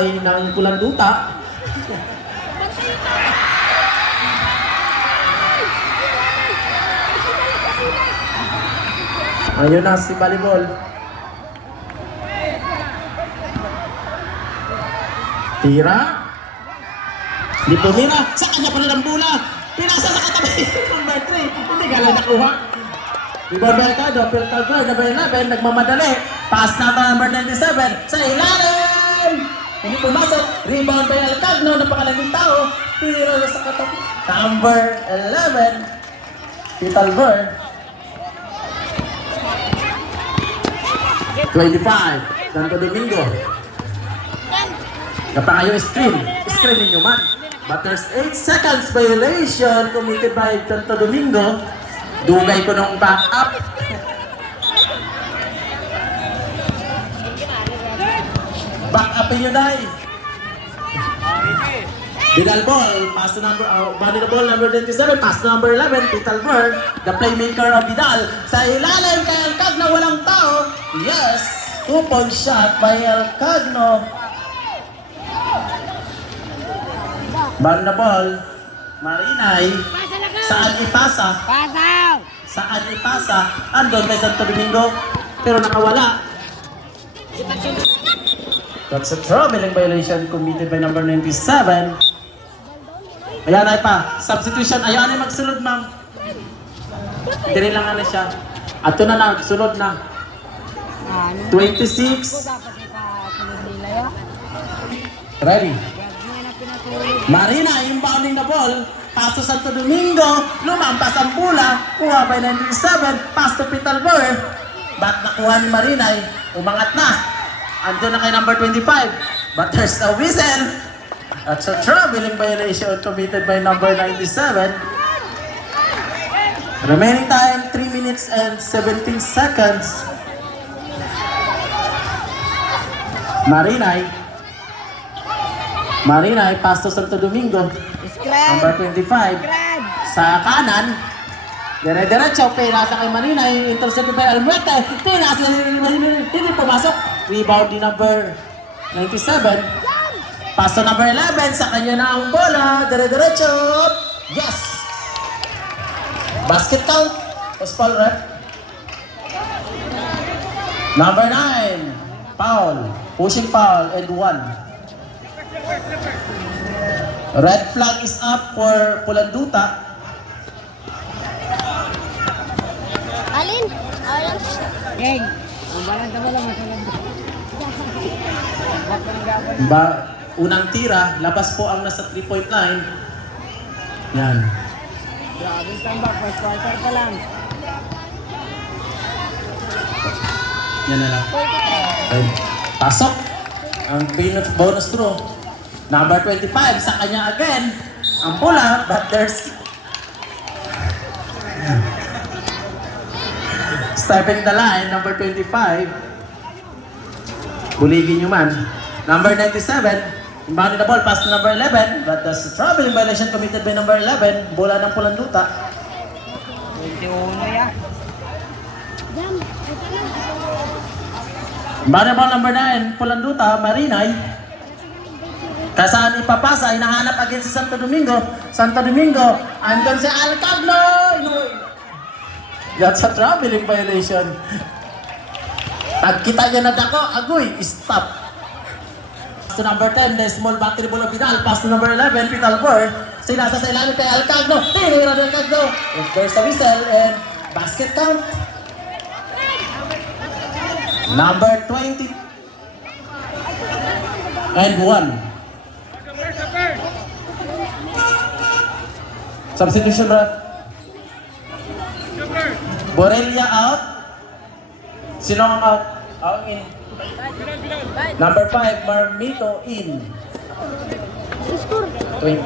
ay ng Pulang Duta. Ayun na si volleyball. Tira. Di pumira. Sa kanya pa rin ang bola. Pinasa sa katabi. Number 3. Hindi ka lang nakuha. Rebound by Ricardo. Filter guard. Number 11. Nagmamadali. Pass na number 97. Sa ilalim. Hindi pumasok. Rebound by Alcagno. Napakalaging tao. Tira na sa katabi. Number 11. Filter guard. 25. Santo Domingo. Kapangayo screen. Screen ninyo man. But there's 8 seconds violation committed by Santo Domingo. Dugay ko nung back up. Back up yun dahil. Vidal ball. Pass to number, body the ball number 27. Pass to number 11. Vital Bird. The playmaker of Vidal. Sa ilalim kay Alcagno walang tao. Yes. 2-point shot by Alcagno. Ball na ball. Marinay. Saan ipasa? Saan ipasa? Andon kay Santo Domingo. Pero nakawala. That's a troubling violation committed by number 97. Ayan ay pa. Substitution. Ayan ay magsulod, ma'am. Dili lang ano siya. Ato na na. Sulod na. 26. Ready. Marina, inbounding the ball. Pass to Santo Domingo. Lumampas ang bola. Kuha by 97. Pass to Vital Bird. But nakuha ni Marina. Umangat na. Ando na kay number 25. But there's a whistle. That's a troubling violation committed by number 97. Remaining time 3 minutes and 17 seconds. Marinay, pass to Santo Domingo. Number 25. Sa kanan. Dire-diretso, nasa kay Marinay. Intercepted by Almuete. Tinas, hindi pumasok. Rebound di number 97. Pass to number 11. Sa kanya na ang bola. Dire-diretso. Yes! Basket count. Foul ref. Number 9. Foul. Pushing foul and 1. Red flag is up for Pulang Duta. Alin? Alin? Geng, umbalan ka ba lang masalang? Unang tira, labas po ang nasa 3-point line. Yan. Grabe tambak, first quarter pa lang. Yan na lang. Okay. Pasok. Ang bonus throw. Number 25, sa kanya again. Ang pula, but there's... Stepping the line, number 25. Buligin nyo man. Number 97, inbound the ball, pass to number 11. But that's a troubling violation committed by number 11. Bola ng Pulang Duta. 21 yan. Inbound the ball, number 9, Pulang Duta, Marinay. Kasaan ipapasa, hinahanap again si Santo Domingo. Santo Domingo, andun si Alcagno! That's a troubling violation. Pagkita niya na dako, agoy, stop. Pass to number 10, the small battery ball of Vidal. Pass to number 11, Vital Bird. Sinasa sa ilalim kay Alcagno. Tinira ng Alcagno. And there's a whistle and basket count. Number 20. And 1. Substitution ref. Borrelia out. Sino ang out? Out in. Number 5, Marmito in. 20.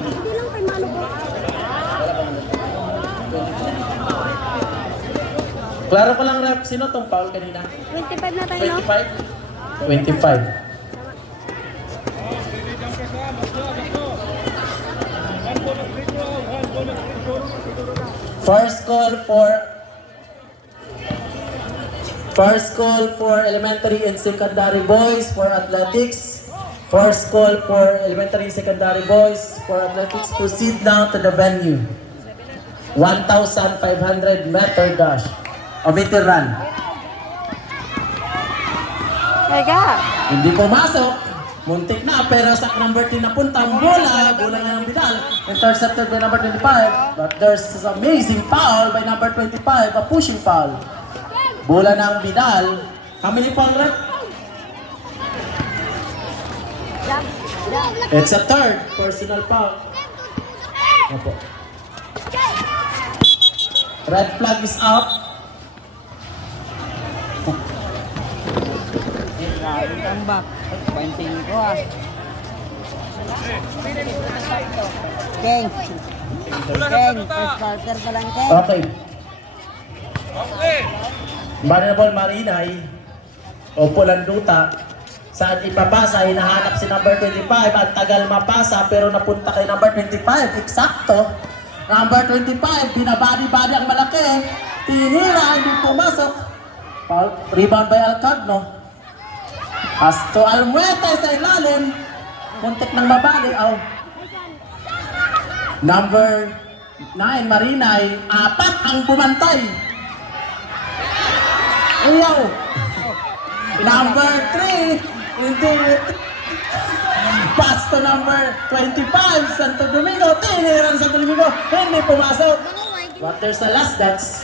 Klaro ko lang ref, sino tong foul kanina? 25 na tayo, no? 25? 25. First call for elementary and secondary boys for athletics. First call for elementary secondary boys for athletics. Proceed now to the venue. 1,500 meter dash. O meter run. Teka. Hindi pumasok. Muntik na, pero sa number 10 napunta ang bola. Bola nga ng Vidal. Intercepted by number 25. But there's this amazing foul by number 25. A pushing foul. Bola ng Vidal. How many foul rep? It's a third personal foul. Opo. Red flag is up. Grabe tambak. Pointing ko ah. King. King, first quarter pa lang, King. Okay. Manabol Marinay o Pulanduta, saan ipapasa, hinahanap si number 25, ang tagal mapasa pero napunta kay number 25, eksakto. Number 25, binabadi-badi ang malaki, tinira, hindi pumasok. Rebound by Alcagno. Pasto Almuete sa ilalim, muntik ng mabali. Oh. Number 9, Marinay, 4 ang bumantay. Ayaw! Number 3, hindi. Pass to number 25, Santo Domingo. Tinirang Santo Domingo, hindi pumasok. But there's a last dance.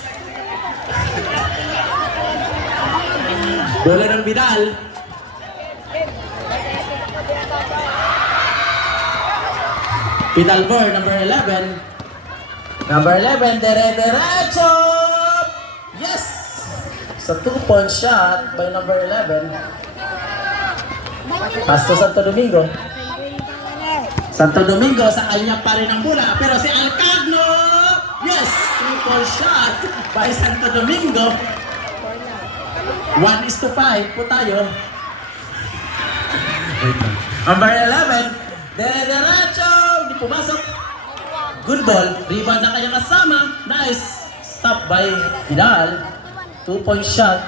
Bola ng Vidal. Vidal Bor, number 11. Number 11, dire-diretso! Yes! Sa 2-point shot by number 11. Pass to Santo Domingo. Santo Domingo, sa kanya pa rin ang bola. Pero si Alcagno! Yes! 2-point shot by Santo Domingo. 1:5 po tayo. Number 11, dire-diretso! Hindi pumasok. Good ball. Rebound ang kanyang kasama. Nice. Stop by Vidal. 2-point shot.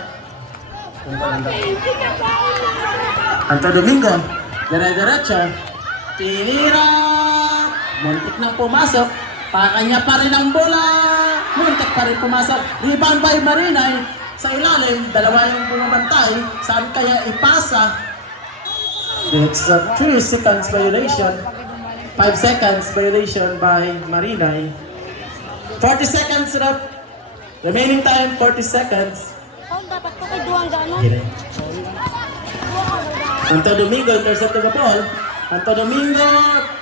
Santo Domingo. Dire-diretso. Tinira. Muntik na pumasok. Pakanya pa rin ang bola. Muntik pa rin pumasok. Rebound by Marinay. Sa ilalim, dalawa yung bumabantay. Saan kaya ipasa? It's a 3 seconds violation. 5 seconds violation by Marinay. 40 seconds left. Remaining time, 40 seconds. Oh, dapat ko kay Duang gano'n. Santo Domingo, intercept the ball. Santo Domingo,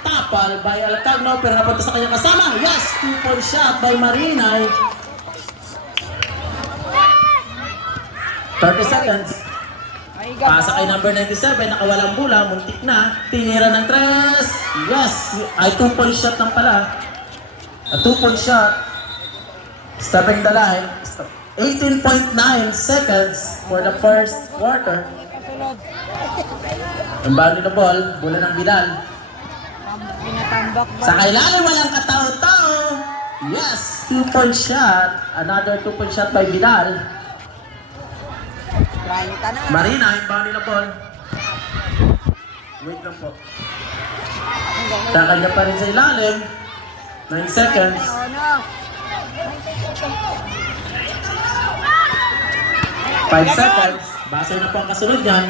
tapal by Alcagno, pero napunta sa kanyang kasama. Yes, 2-point shot by Marinay. 30 seconds. Pasa kay number 97, nakawalang bola, muntik na. Tinira ng 3. Yes, ay 2-point shot lang pala. A 2-point shot. Stopping the line. 18.9 seconds for the first quarter. Ang bali na ball, bola ng Vidal. Pinatambak ba? Sa kailangan walang katao-tao. Yes, 2-point shot. Another 2-point shot by Vidal. Planita na. Marina, yung bali na ball. Wait lang po. Sa kanya pa rin sa ilalim. 9 seconds. Ano? 5 seconds. Basa na po ang kasunod niyan.